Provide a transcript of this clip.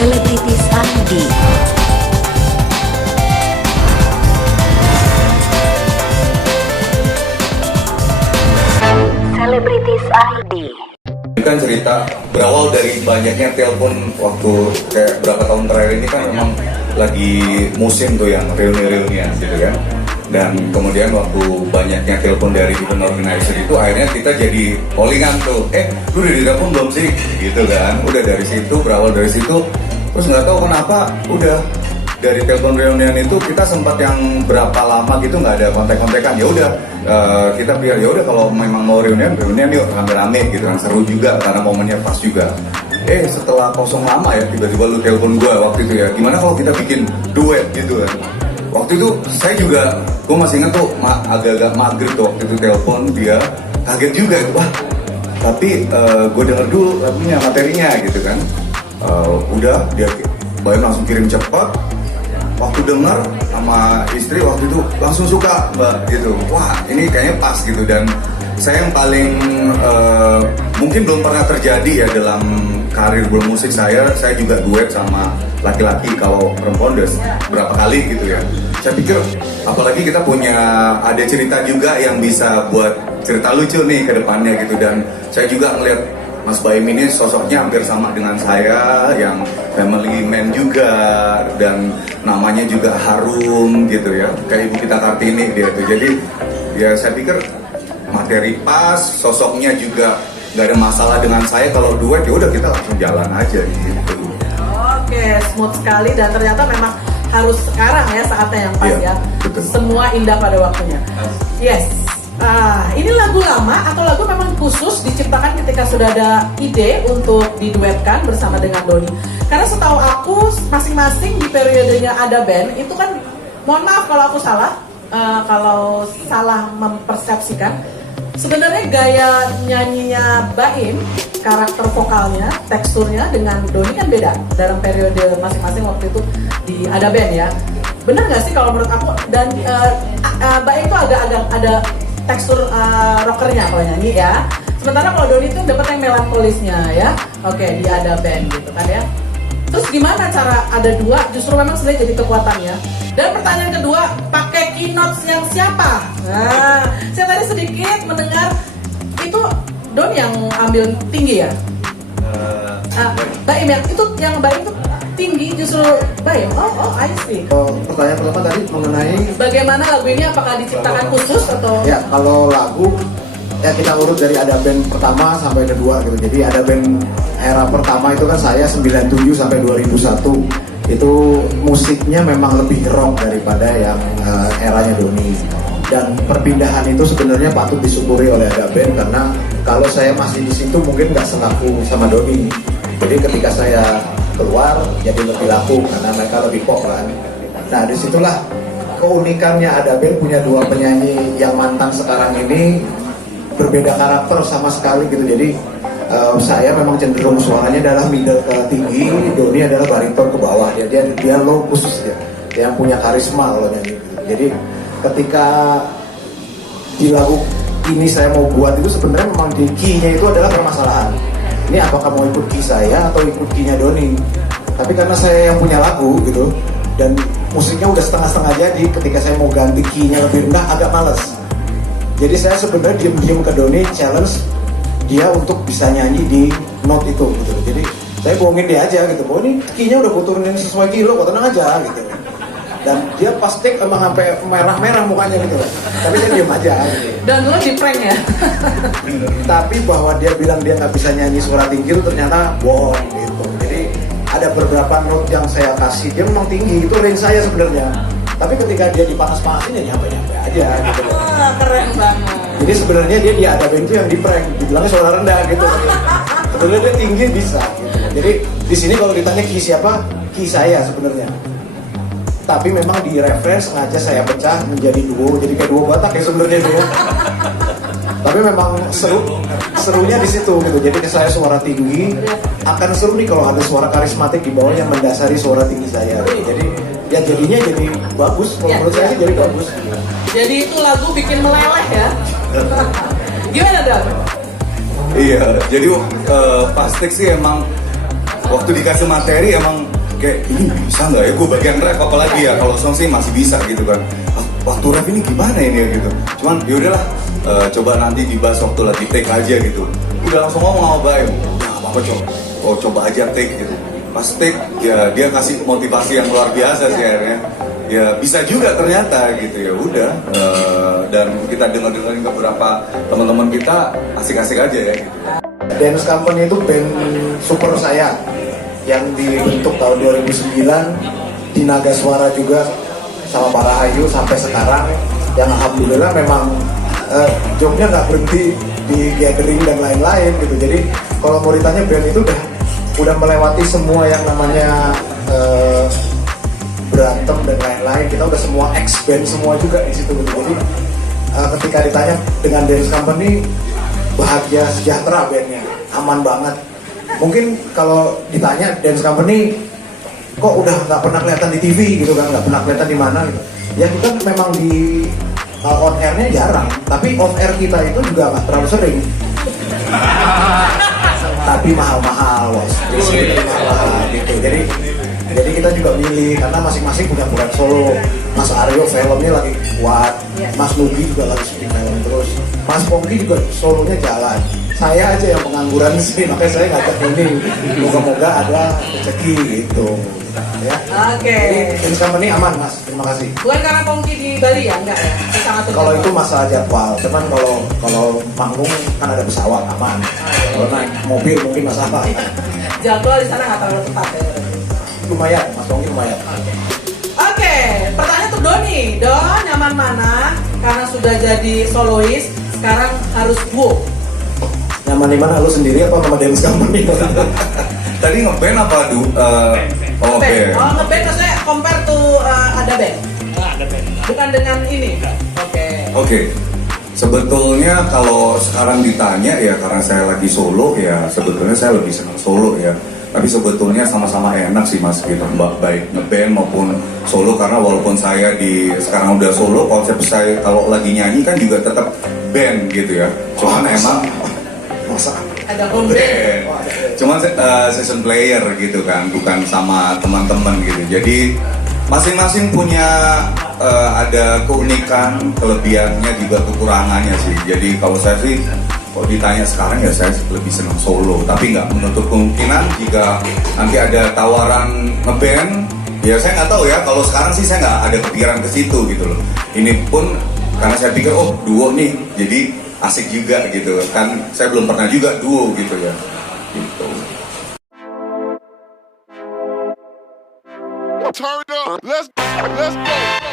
Selebritis ID. Selebritis ID. Ini kan cerita berawal dari banyaknya telepon waktu kayak berapa tahun terakhir ini kan memang lagi musim tuh yang reuni-reunian gitu kan. Dan kemudian waktu banyaknya telepon dari event organizer itu akhirnya kita jadi callingan tuh, lu udah ditelepon belum sih? Gitu kan. Udah dari situ, berawal dari situ, terus nggak tahu kenapa udah dari telepon reunian itu kita sempat yang berapa lama gitu nggak ada kontak-kontakan. Ya udah kita biar ya udah kalau memang mau reunian yuk rame-rame gitu kan, seru juga karena momennya pas juga. Setelah kosong lama ya tiba-tiba lu telepon gue waktu itu ya, gimana kalau kita bikin duet gitu kan. Waktu itu saya juga, gue masih ingat tuh agak-agak maghrib tuh waktu itu telepon dia, kaget juga itu, wah tapi gue denger dulu lagunya, materinya gitu kan. Udah dia Bayam langsung kirim cepat. Waktu dengar sama istri waktu itu langsung suka mbak gitu, wah ini kayaknya pas gitu. Dan saya yang paling mungkin belum pernah terjadi ya dalam karir bermusik saya juga duet sama laki-laki. Kalau perempuan udah berapa kali gitu ya. Saya pikir apalagi kita punya ada cerita juga yang bisa buat cerita lucu nih ke depannya gitu. Dan saya juga ngeliat Mas Baim ini sosoknya hampir sama dengan saya, yang family man juga dan namanya juga harum gitu ya, kayak Ibu Kita Kartini dia tuh. Jadi ya saya pikir materi pas, sosoknya juga nggak ada masalah dengan saya. Kalau duet ya udah kita langsung jalan aja gitu. Oke, smooth sekali dan ternyata memang harus sekarang ya saatnya yang pas ya. Betul. Semua indah pada waktunya. Yes. Ini lagu lama atau lagu memang khusus diciptakan ketika sudah ada ide untuk diduetkan bersama dengan Doni? Karena setahu aku masing-masing di periodenya ada band itu kan, mohon maaf kalau aku salah, kalau salah mempersepsikan, sebenarnya gaya nyanyinya Baim, karakter vokalnya, teksturnya dengan Doni kan beda dalam periode masing-masing waktu itu di ada band ya. Benar nggak sih kalau menurut aku? Dan Baim itu agak-agak ada tekstur rockernya kalau nyanyi ya. Sementara kalau Doni itu dapat yang melankolisnya ya. Oke, dia ada band gitu kan ya. Terus gimana cara ada dua justru memang sebenarnya jadi kekuatannya. Dan pertanyaan kedua, pakai keynotes yang siapa? Nah, saya tadi sedikit mendengar itu Doni yang ambil tinggi ya. Baim yang itu, yang Baim itu tinggi justru Baim. Oh, I see. Pertanyaan pertama tadi mengenai bagaimana lagu ini, apakah diciptakan khusus atau? ya, kalau lagu ya kita urut dari ada band pertama sampai kedua gitu. Jadi ada band era pertama itu kan saya 97 sampai 2001. Itu musiknya memang lebih rock daripada yang eranya Doni. Dan perpindahan itu sebenarnya patut disyukuri oleh ada band, karena kalau saya masih di situ mungkin nggak selaku sama Doni. Jadi ketika saya keluar jadi lebih laku karena mereka lebih pop kan. Nah disitulah keunikannya ada band punya dua penyanyi yang mantan sekarang ini berbeda karakter sama sekali gitu. Jadi saya memang cenderung suaranya adalah middle ke tinggi, Doni adalah bariton ke bawah. Dia low khusus dia yang punya karisma kalau nyanyi gitu. Jadi ketika di lagu ini saya mau buat itu sebenarnya memang di key-nya itu adalah permasalahan. Ini apakah mau ikut key saya atau ikut key-nya Doni? Tapi karena saya yang punya lagu gitu dan musiknya udah setengah-setengah jadi, ketika saya mau ganti key-nya lebih rendah agak males. Jadi saya sebenarnya diem-diem ke Doni, challenge dia untuk bisa nyanyi di note itu gitu. Jadi saya bohongin dia aja gitu, bahwa ini key-nya udah gue turunin sesuai key lo, kok tenang aja gitu. Dan dia pas take emang sampai merah-merah mukanya gitu. Tapi saya diem aja gitu. Dan lo di prank ya? Tapi bahwa dia bilang dia nggak bisa nyanyi suara tinggi itu ternyata bohong gitu. Jadi ada beberapa note yang saya kasih dia memang tinggi, itu range saya sebenarnya. Tapi ketika dia dipanas-panasin ya nyampe-nyampe aja gitu. Keren banget. Jadi sebenarnya dia ada band itu yang di prank, dibilangnya suara rendah gitu. Sebenarnya dia tinggi bisa gitu. Jadi di sini kalau ditanya key siapa, key saya sebenarnya. Tapi memang di reference sengaja saya pecah menjadi duo, jadi kayak duo Batak ya sebenarnya itu ya. Tapi memang serunya di situ gitu. Jadi saya suara tinggi, akan seru nih kalau ada suara karismatik di bawah yang mendasari suara tinggi saya. Jadi ya jadinya jadi bagus. Kalau menurut saya sih jadi bagus. Jadi itu lagu bikin meleleh ya. Gimana Dam? Iya, jadi pasti sih emang waktu dikasih materi emang kayak ini bisa nggak ya gue bagian rap apalagi ya, kalau song sih masih bisa gitu kan. Waktu rap ini gimana ini ya gitu, cuman yaudahlah, coba nanti dibahas waktu lagi take aja gitu. Udah langsung ngomong sama Baim, ya apa coba aja take gitu. Pas take ya dia kasih motivasi yang luar biasa sih akhirnya, ya bisa juga ternyata gitu. Ya udah, dan kita dengerin beberapa teman-teman kita, asik-asik aja ya gitu. Dance Company itu band super saya yang dibentuk tahun 2009 di Naga Suara juga sama Pak Rahayu sampai sekarang, yang alhamdulillah memang jobnya nggak berhenti di gathering dan lain-lain gitu. Jadi kalau mau ditanya, band itu udah melewati semua yang namanya berantem dan lain-lain. Kita udah semua ex-band semua juga di situ gitu. Jadi ketika ditanya dengan Dance Company, bahagia sejahtera bandnya, aman banget. Mungkin kalau ditanya Dance Company kok udah nggak pernah kelihatan di TV gitu kan, nggak pernah kelihatan di mana gitu. Ya kita memang di on airnya jarang, tapi off air kita itu juga nggak terlalu sering. Tapi mahal-mahal, bos. Mahal gitu. Jadi kita juga milih karena masing-masing punya proyek solo. Mas Aryo filmnya lagi kuat, Mas Nugi juga lagi syuting film terus, Mas Pongki juga solonya jalan. Saya aja yang pengangguran di sini, makanya saya ngajak ini. Moga-moga ada rezeki gitu. Ya. Oke. Jadi Dance Company aman, Mas. Terima kasih. Bukan karena Pongki di Bali ya, enggak ya? Sangat Kalau itu masalah jadwal, cuman kalau manggung kan ada pesawat aman. Kalau naik mobil mungkin masalah. jadwal di sana nggak terlalu tepat ya. Lumayan, Mas Pongki lumayan. Oke, pertanyaan untuk Doni. Don, nyaman mana? Karena sudah jadi solois, sekarang harus duo. Nyaman di mana, lu sendiri apa sama Dance Company? Tadi ngeband apa oh band. Oh, ngeband maksudnya compare to ada band? Ada band. Bukan dengan ini? Oke. Oke. Sebetulnya kalau sekarang ditanya ya, karena saya lagi solo ya, sebetulnya saya lebih senang solo ya. Tapi sebetulnya sama-sama enak sih Mas gitu, baik ngeband maupun solo, karena walaupun saya sekarang udah solo, konsep saya kalau lagi nyanyi kan juga tetap band gitu ya. Cuman emang masa Ada home band. cuman season player gitu kan, bukan sama teman-teman gitu. Jadi masing-masing punya ada keunikan, kelebihannya juga kekurangannya sih. Jadi kalau saya sih, kalau ditanya sekarang ya saya lebih senang solo, tapi nggak menutup kemungkinan jika nanti ada tawaran ngeband, ya saya nggak tahu ya. Kalau sekarang sih saya nggak ada kepikiran ke situ gitu loh. Ini pun karena saya pikir oh duo nih, jadi asik juga gitu kan. Saya belum pernah juga duo gitu ya. Gitu. Turn up, let's go.